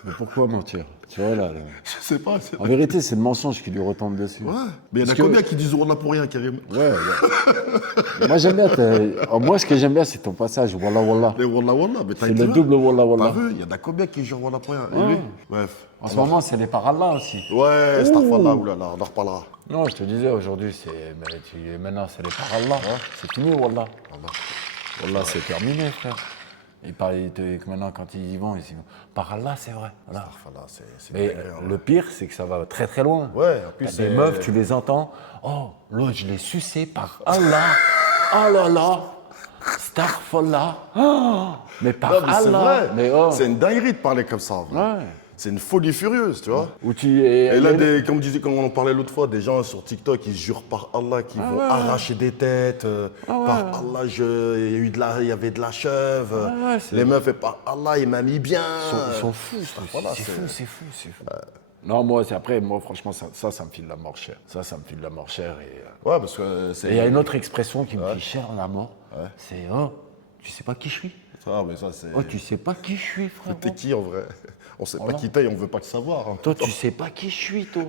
Mais pourquoi mentir? Tu vois là. Je sais pas. En vérité, c'est le mensonge qui lui retombe dessus. Ouais, mais il y en a combien qui disent wallah pour rien, Karim? Ouais. Moi, j'aime bien. Moi, ce que j'aime bien, c'est ton passage. Wallah, wallah. Les wallah, wallah. Mais t'as C'est le double wallah, T'as wallah. vu? Il y en a combien qui jurent wallah pour rien? Et Ouais. lui? Bref. En ce moment, c'est les parallah aussi. Ouais, Starfallah, oulala, on en reparlera. Non, je te disais, aujourd'hui, maintenant, c'est les parallah. C'est fini, wallah. Wallah, c'est terminé, frère. Et que maintenant, quand ils y vont, ils disent par Allah, c'est vrai. Voilà. Starfallah, c'est Mais dingue, hein. le pire, c'est que ça va très très loin. Ouais, en plus, T'as des meufs, tu les entends. Oh, l'autre, je l'ai sucé par Allah. Oh là là. Starfallah. Oh, mais par Non, mais c'est Allah. vrai. Mais oh. C'est une dinguerie de parler comme ça, en vrai. Ouais. C'est une folie furieuse, tu vois. Où tu es. Et là, comme on en parlait l'autre fois, des gens sur TikTok, ils jurent par Allah qu'ils vont arracher des têtes. Par Allah, il y avait de la chèvre. Les meufs, et par Allah, il m'a mis bien. Ils sont fous. Voilà, c'est fou. Non, moi, franchement, ça me file la mort chère. Ça me file la mort chère. Ouais, parce que Et c'est. il y a une autre expression qui me fait cher la mort. C'est tu sais pas qui je suis. Ah, mais ça, c'est. Oh, tu sais pas qui je suis, frère. T'es qui en vrai? On sait pas qui t'es, on veut pas le savoir. Hein. Toi, tu sais pas qui je suis, toi.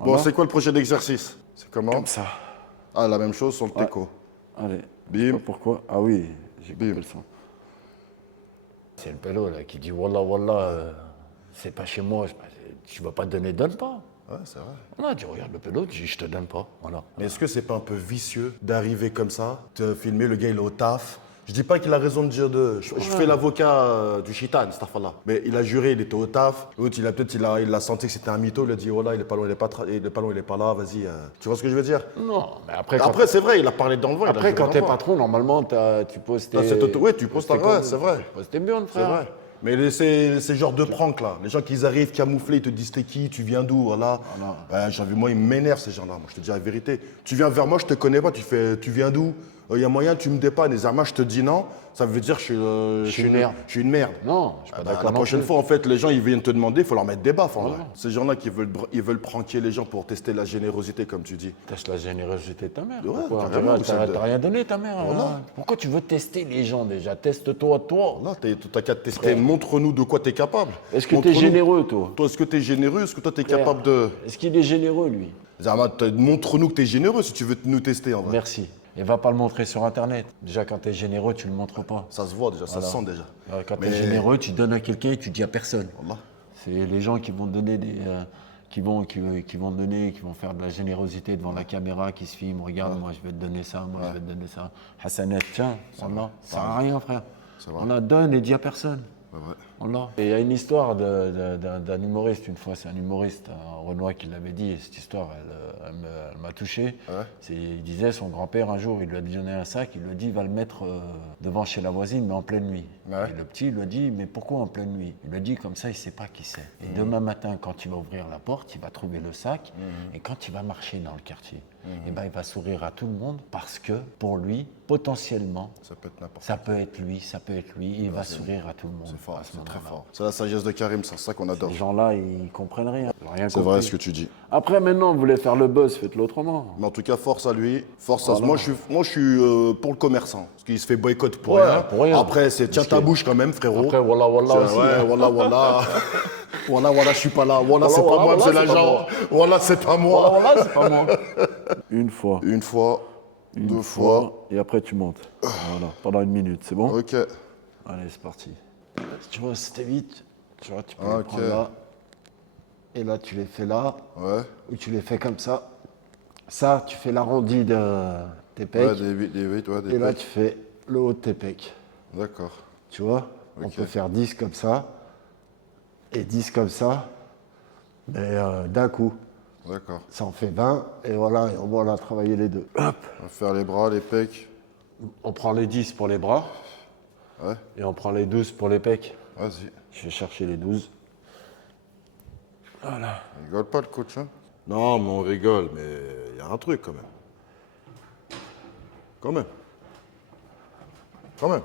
Bon, c'est quoi le prochain exercice? C'est comment? Comme ça. Ah, la même chose sur le teco. Allez. Je sais Bim. pas pourquoi. Ah oui, j'ai coupé Bim. le son. C'est le pélo là qui dit Wallah, Wallah, c'est pas chez moi. Tu vas pas te donner, donne pas. Ouais, c'est vrai. On a dit regarde le pélo, tu dis je te donne pas. Voilà. Mais est-ce que c'est pas un peu vicieux d'arriver comme ça, te filmer, le gars il est au taf? Je dis pas qu'il a raison de dire de. Je fais l'avocat du chitan, Stafallah. Mais il a juré, il était au taf. L'autre, il a senti que c'était un mytho. Il a dit, oh là, il est pas loin, il est pas loin, il est pas là, vas-y. Tu vois ce que je veux dire? Non, mais après. Après, c'est vrai, il a parlé dans le vent. Après, quand t'es patron, normalement, tu poses tes. Ouais, tu poses ta. Ouais, c'est vrai. Tu poses tes burnes, C'est frère. vrai. Mais c'est genre de prank là. Les gens qui arrivent camouflés, ils te disent t'es qui, tu viens d'où, voilà. Moi, ils m'énervent ces gens-là. Moi, je te dis la vérité. Tu viens vers moi, je te connais pas, tu fais, tu viens d'où? Il y a moyen, tu me dépannes. Et Zama, je te dis non, ça veut dire que je suis une merde. Je suis une merde. Non, je suis pas d'accord. La non prochaine plus. fois, en fait, les gens, ils viennent te demander, il faut leur mettre des baffes. En vrai. Ouais. Ces gens-là qui veulent pranker les gens pour tester la générosité, comme tu dis. Teste la générosité de ta mère. Ouais, Pourquoi carrément, T'as rien donné, ta mère. Voilà. Hein. Pourquoi tu veux tester les gens déjà? Teste-toi, toi. Là, t'as qu'à tester. Montre-nous de quoi t'es capable. Est-ce que t'es Montre-nous. généreux, toi? Toi, est-ce que t'es généreux? Est-ce que toi, t'es capable de. Est-ce qu'il est généreux, lui? Zama, montre-nous que t'es généreux si tu veux nous tester, en vrai. Merci. Et va pas le montrer sur Internet. Déjà, quand t'es généreux, tu le montres pas. Ça se voit déjà, ça se sent déjà. Quand Mais- t'es généreux, tu donnes à quelqu'un et tu dis à personne. Wallah. C'est les gens qui vont donner des. Qui vont faire de la générosité devant la caméra, qui se filment. Regarde, moi, je vais te donner ça, moi, je vais te donner ça. Hassanet, tiens, Wallah, ça sert à rien, frère. vrai. On la donne et dit à personne. Ouais, ouais. Wallah. Et il y a une histoire d'un humoriste, une fois, c'est un humoriste, un Renoir qui l'avait dit, et cette histoire, elle m'a touché. Ouais. Il disait, son grand-père, un jour, il lui a donné un sac, il lui a dit, va le mettre devant chez la voisine, mais en pleine nuit. Ouais. Et le petit, il lui a dit, mais pourquoi en pleine nuit? Il lui a dit, comme ça, il ne sait pas qui c'est. Et demain matin, quand il va ouvrir la porte, il va trouver le sac, et quand il va marcher dans le quartier, eh ben, il va sourire à tout le monde, parce que, pour lui, potentiellement, Ça peut être n'importe quoi. ça peut être lui, ça peut être lui, et il va sourire à tout le monde. C'est fort, à ce c'est très moment-là. fort. C'est la sagesse de Karim, c'est ça qu'on adore. Les gens-là, ils comprennent rien. Ils ont rien C'est vrai compris. ce que tu dis. Après, maintenant, vous voulez faire le buzz, faites-le autrement. Mais en tout cas, force à lui. Force à moi, je suis pour le commerçant. Parce qu'il se fait boycott pour Ouais, rien. pour rien. Après, c'est tiens ta bouche quand même, frérot. Après, voilà, C'est- aussi. ouais, voilà, voilà. Voilà, je suis pas là. Voilà, c'est pas moi, voilà, c'est c'est pas l'agent. moi. Voilà, c'est pas moi. Voilà, c'est pas moi. Une fois, Une fois, deux fois. et après tu montes. Voilà, pendant 1 minute, c'est bon? Ok. Allez, c'est parti. Tu vois, c'était vite. Tu vois, tu peux Ok. les prendre là. Et là, tu les fais là. Ouais. Ou tu les fais comme ça. Ça, tu fais l'arrondi de tes pecs. Ouais, des 8, ouais, des et là, pecs. tu fais le haut de tes pecs. D'accord. Tu vois? On Ok. peut faire 10 comme ça. Et 10 comme ça. Mais d'un coup. D'accord. Ça en fait 20. Et voilà, et on va travailler les deux. Hop. On va faire les bras, les pecs. On prend les 10 pour les bras. Ouais. Et on prend les 12 pour les pecs. Vas-y. Je vais chercher les 12. Voilà. Rigole pas le coach, hein? Non, mais on rigole, mais il y a un truc quand même. Quand même. Quand même.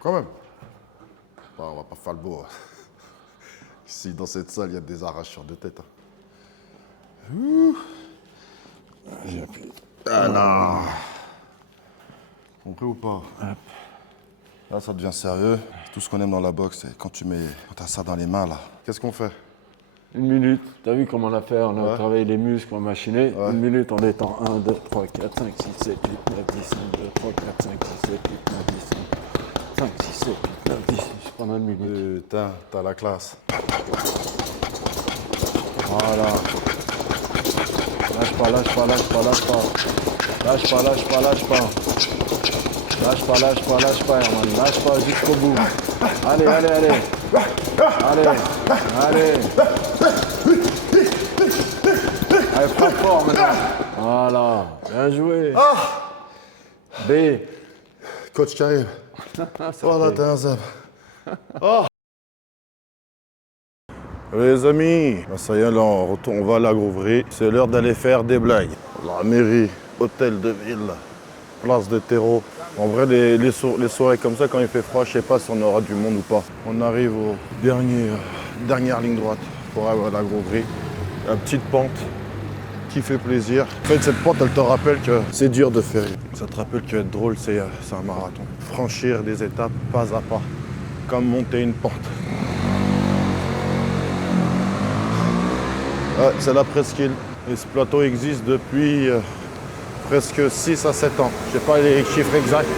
Quand même. Bah, on va pas faire le beau. Ici, dans cette salle, il y a des arracheurs de tête. Hein. Ouh. J'ai appelé. Ah non. Compris ou pas? Là, ça devient sérieux. Tout ce qu'on aime dans la boxe, c'est quand t'as ça dans les mains, là. Qu'est-ce qu'on fait? 1 minute. T'as vu comment on a fait? On a Ouais. travaillé les muscles, on a machiné. Ouais. 1 minute en étant 1, 2, 3, 4, 5, 6, 7, 8, 9, 10, 1, 2, 3, 4, 5, 6, 7, 8, 9, 10, 5, 6, 7, 8, 9, 10. Pendant 1 minute. Putain, t'as la classe. Voilà. Lâche pas, lâche pas, lâche pas, lâche pas. Lâche pas, lâche pas, lâche pas. Lâche pas, lâche pas, lâche pas, Herman. Lâche pas jusqu'au bout. Allez, allez, allez. Allez, allez. Allez, frappe fort maintenant. Voilà. Bien joué. B. Coach Karim. Voilà, t'es un zab. Les amis, ben ça y est, là, on va à la Grouverie. C'est l'heure d'aller faire des blagues. La mairie, hôtel de ville, place de terreau. En vrai, les soirées comme ça, quand il fait froid, je sais pas si on aura du monde ou pas. On arrive au dernière ligne droite pour aller à la Grouverie. La petite pente qui fait plaisir. En fait, cette pente, elle te rappelle que c'est dur de faire. Ça te rappelle que être drôle, c'est un marathon. Franchir des étapes pas à pas, comme monter une pente. Ouais, c'est la presqu'île. Et ce plateau existe depuis presque 6 à 7 ans. Je sais pas les chiffres exacts,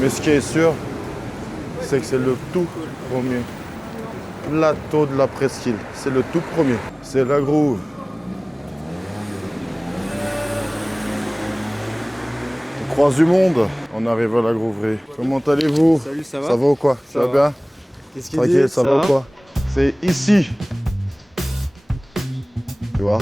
mais ce qui est sûr, c'est que c'est le tout premier plateau de la presqu'île. C'est le tout premier. C'est la Groove. On croise du monde. On arrive à la Grooverie. Comment allez-vous? Salut, ça va? Ça va ou quoi? Ça va bien? Qu'est-ce qu'il Tranquille, dit? ça va ou quoi? C'est ici. Tu vois?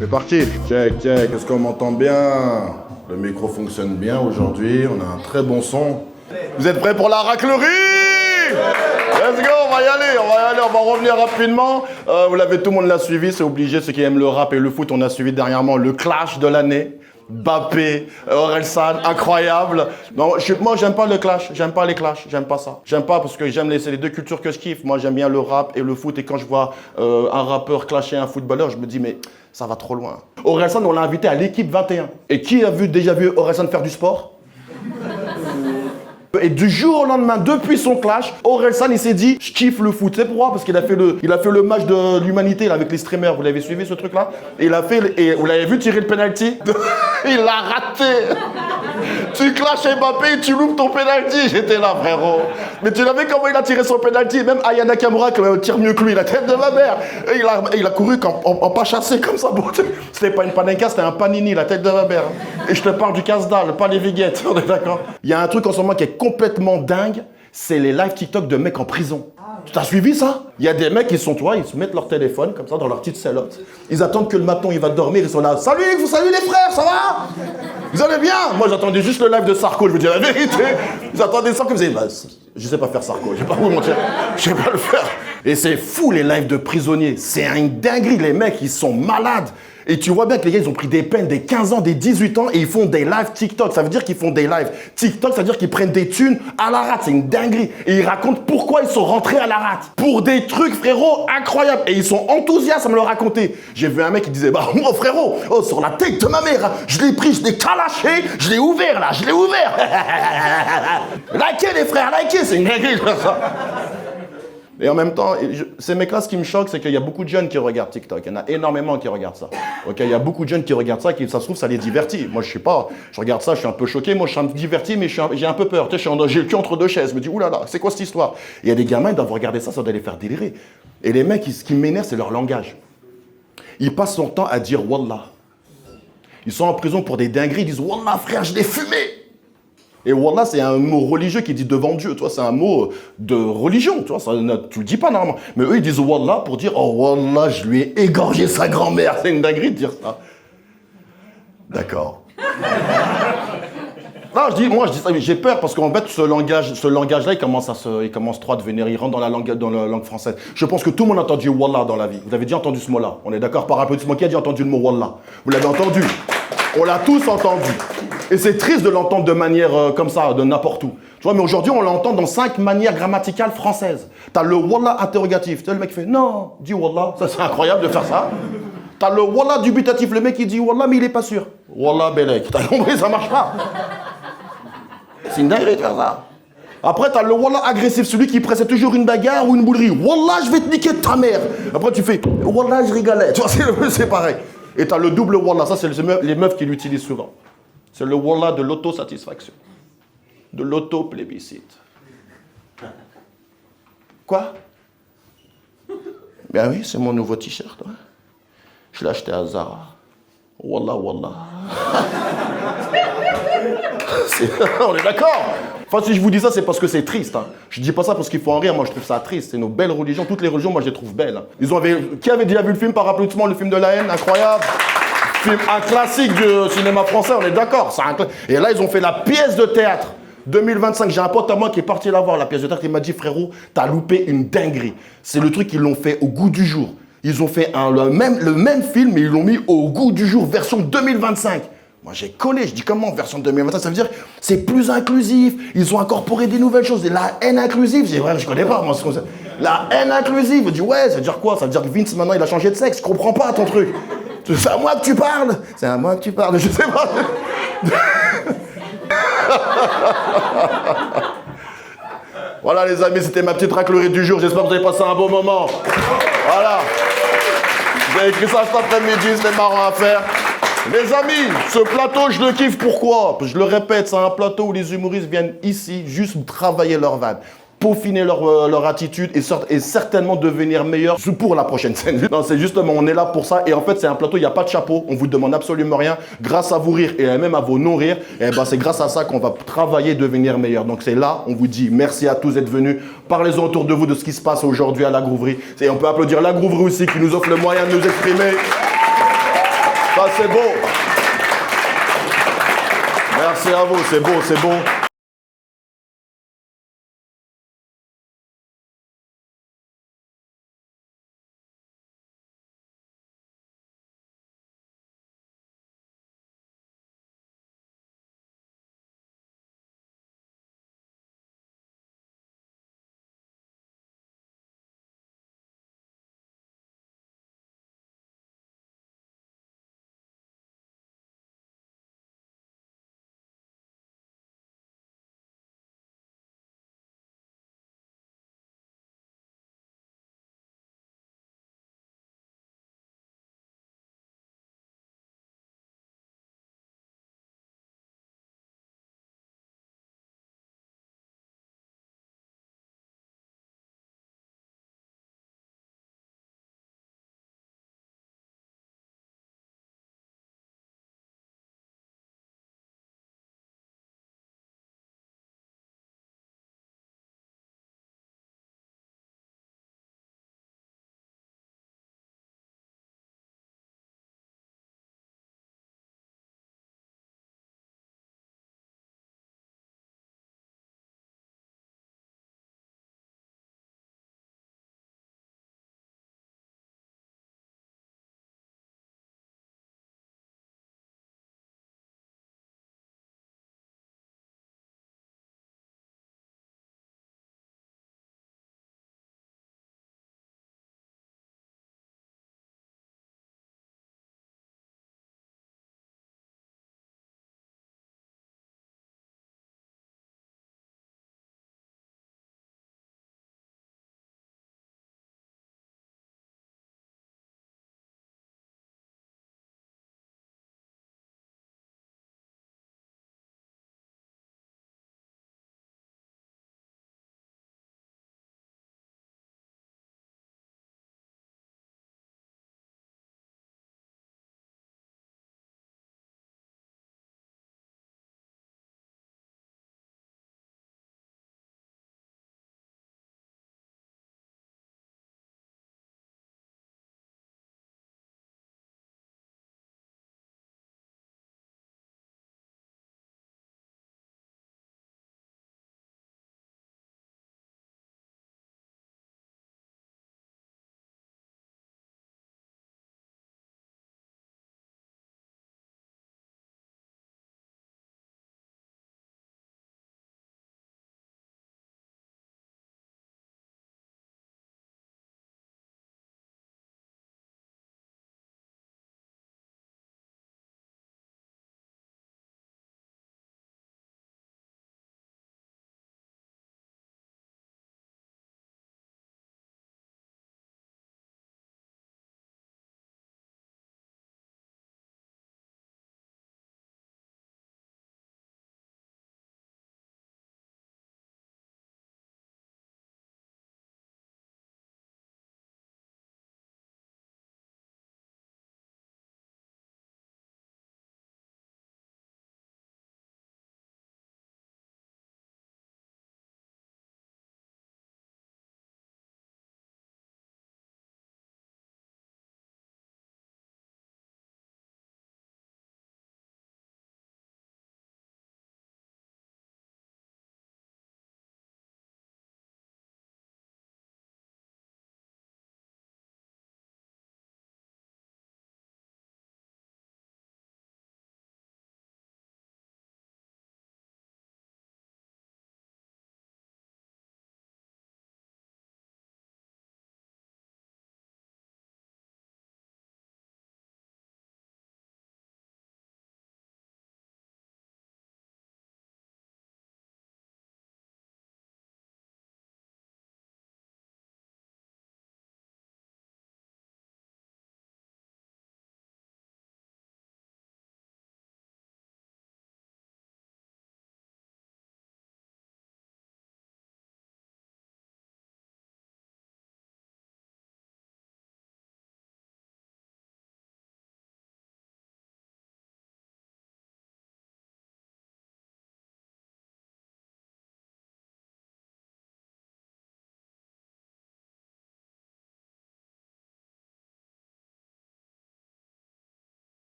C'est parti. Check, check. Est-ce qu'on m'entend bien? Le micro fonctionne bien aujourd'hui. On a un très bon son. Vous êtes prêts pour la raclerie? Let's go, on va y aller, on va revenir rapidement. Vous l'avez, tout le monde l'a suivi, c'est obligé. Ceux qui aiment le rap et le foot, on a suivi dernièrement le clash de l'année. Mbappé, Orelsan, incroyable. Non, moi j'aime pas le clash, j'aime pas les clashs, j'aime pas ça. J'aime pas parce que c'est les deux cultures que je kiffe. Moi j'aime bien le rap et le foot et quand je vois un rappeur clasher un footballeur, je me dis mais ça va trop loin. Orelsan, on l'a invité à l'équipe 21. Et qui a déjà vu Orelsan faire du sport? Et du jour au lendemain, depuis son clash, Orelsan il s'est dit je kiffe le foot. C'est pourquoi? Parce qu'il a fait le match de l'humanité avec les streamers. Vous l'avez suivi ce truc là? Et vous l'avez vu tirer le penalty? Il l'a raté. Tu clashes Mbappé et tu loupes ton penalty. J'étais là frérot. Mais tu l'as vu comment il a tiré son penalty? Même Aya Nakamura tire mieux que lui, la tête de ma mère. Et il a couru en pas chassé comme ça. C'était pas une panenka, c'était un panini, la tête de ma mère. Et je te parle du casse-dalle, pas les viguettes. On est d'accord? Il y a un truc en ce moment qui est complètement dingue, c'est les lives TikTok de mecs en prison. Tu t'as suivi ça? Il y a des mecs qui sont, toi, ils se mettent leur téléphone comme ça dans leur petite sellotte. Ils attendent que le matin il va dormir, ils sont là. Salut les frères, ça va? Vous allez bien? Moi j'attendais juste le live de Sarko, je vous dis la vérité. J'attendais ça comme ça. Bah, je sais pas faire Sarko, je vais pas vous mentir. Je sais pas le faire. Et c'est fou les lives de prisonniers. C'est une dinguerie, les mecs, ils sont malades. Et tu vois bien que les gars, ils ont pris des peines des 15 ans, des 18 ans et ils font des lives TikTok. Ça veut dire qu'ils font des lives TikTok, ça veut dire qu'ils prennent des thunes à la rate. C'est une dinguerie. Et ils racontent pourquoi ils sont rentrés à la rate. Pour des trucs, frérot, incroyables. Et ils sont enthousiastes à me le raconter. J'ai vu un mec qui disait, bah, moi, frérot, oh, sur la tête de ma mère, je l'ai pris, je l'ai calaché, je l'ai ouvert, là, je l'ai ouvert. Likez, les frères, likez, c'est une dinguerie, ça. Et en même temps, ces mecs-là, ce qui me choque, c'est qu'il y a beaucoup de jeunes qui regardent TikTok. Il y en a énormément qui regardent ça. Okay, il y a beaucoup de jeunes qui regardent ça, qui, ça se trouve, ça les divertit. Moi, je sais pas, je regarde ça, je suis un peu choqué. Moi, je suis un peu diverti, mais j'ai un peu peur. Tu sais, j'ai le cul entre deux chaises. Je me dis, oulala, c'est quoi cette histoire? Il y a des gamins, ils doivent regarder ça, ça doit les faire délirer. Et les mecs, ce qui m'énerve, c'est leur langage. Ils passent son temps à dire Wallah. Ils sont en prison pour des dingueries, ils disent Wallah, frère, je l'ai fumé. Et Wallah, c'est un mot religieux qui dit devant Dieu, tu vois, c'est un mot de religion, tu vois, ça, tu le dis pas normalement. Mais eux, ils disent Wallah pour dire, oh Wallah, je lui ai égorgé sa grand-mère. C'est une dinguerie de dire ça. D'accord. Non, moi je dis ça, mais j'ai peur parce qu'en fait, ce langage-là, il commence trop à devenir, il rentre dans la langue française. Je pense que tout le monde a entendu Wallah dans la vie. Vous avez déjà entendu ce mot-là? On est d'accord par applaudissement? Qui a déjà entendu le mot Wallah? Vous l'avez entendu? On l'a tous entendu. Et c'est triste de l'entendre de manière comme ça, de n'importe où. Tu vois, mais aujourd'hui, on l'entend dans 5 manières grammaticales françaises. T'as le Wallah interrogatif. Tu sais, le mec fait non, dis Wallah. Ça, c'est incroyable de faire ça. T'as le Wallah dubitatif. Le mec, il dit Wallah, mais il est pas sûr. Wallah, Belek. T'as compris, ça marche pas. C'est une dinguerie de faire ça. Après, t'as le Wallah agressif, celui qui pressait toujours une bagarre ou une boulerie. Wallah, je vais te niquer ta mère. Après, tu fais Wallah, je rigolais. Tu vois, c'est pareil. Et t'as le double Wallah. Ça, c'est les meufs qui l'utilisent souvent. C'est le Wallah de l'autosatisfaction. De l'auto-plébiscite. Quoi? Ben oui, c'est mon nouveau t-shirt. Ouais. Je l'ai acheté à Zara. Wallah, wallah. On est d'accord? Enfin, si je vous dis ça, c'est parce que c'est triste. Hein. Je dis pas ça parce qu'il faut en rire. Moi, je trouve ça triste. C'est nos belles religions. Toutes les religions, moi, je les trouve belles. Qui avait déjà vu le film par applaudissement, le film de la haine? Incroyable. Un classique du cinéma français, on est d'accord. Et là, ils ont fait la pièce de théâtre. 2025, j'ai un pote à moi qui est parti la voir, la pièce de théâtre. Il m'a dit, frérot, t'as loupé une dinguerie. C'est le truc qu'ils l'ont fait au goût du jour. Ils ont fait le même film, mais ils l'ont mis au goût du jour, version 2025. Moi, j'ai collé. Je dis comment, version 2025? Ça veut dire c'est plus inclusif. Ils ont incorporé des nouvelles choses. Et la haine inclusive, j'ai vrai, je connais pas, moi, ce qu'on sait. La haine inclusive, je dis ouais, ça veut dire quoi? Ça veut dire que Vince, maintenant, il a changé de sexe. Je comprends pas ton truc. C'est à moi que tu parles. C'est à moi que tu parles. Je sais pas. Voilà les amis, c'était ma petite raclerie du jour. J'espère que vous avez passé un bon moment. Voilà. J'ai écrit ça cet après-midi, c'était marrant à faire. Les amis, ce plateau, je le kiffe. Pourquoi? Je le répète, c'est un plateau où les humoristes viennent ici juste travailler leur vanne, peaufiner leur attitude et certainement devenir meilleurs pour la prochaine scène. Non, c'est justement, on est là pour ça. Et en fait, c'est un plateau, il n'y a pas de chapeau. On vous demande absolument rien. Grâce à vos rires et même à vos non-rires, c'est grâce à ça qu'on va travailler et devenir meilleur. Donc c'est là, on vous dit merci à tous d'être venus. Parlez-en autour de vous de ce qui se passe aujourd'hui à la Grouverie. Et on peut applaudir la Grouverie aussi qui nous offre le moyen de nous exprimer. Ça, c'est beau. Merci à vous, c'est beau, c'est beau.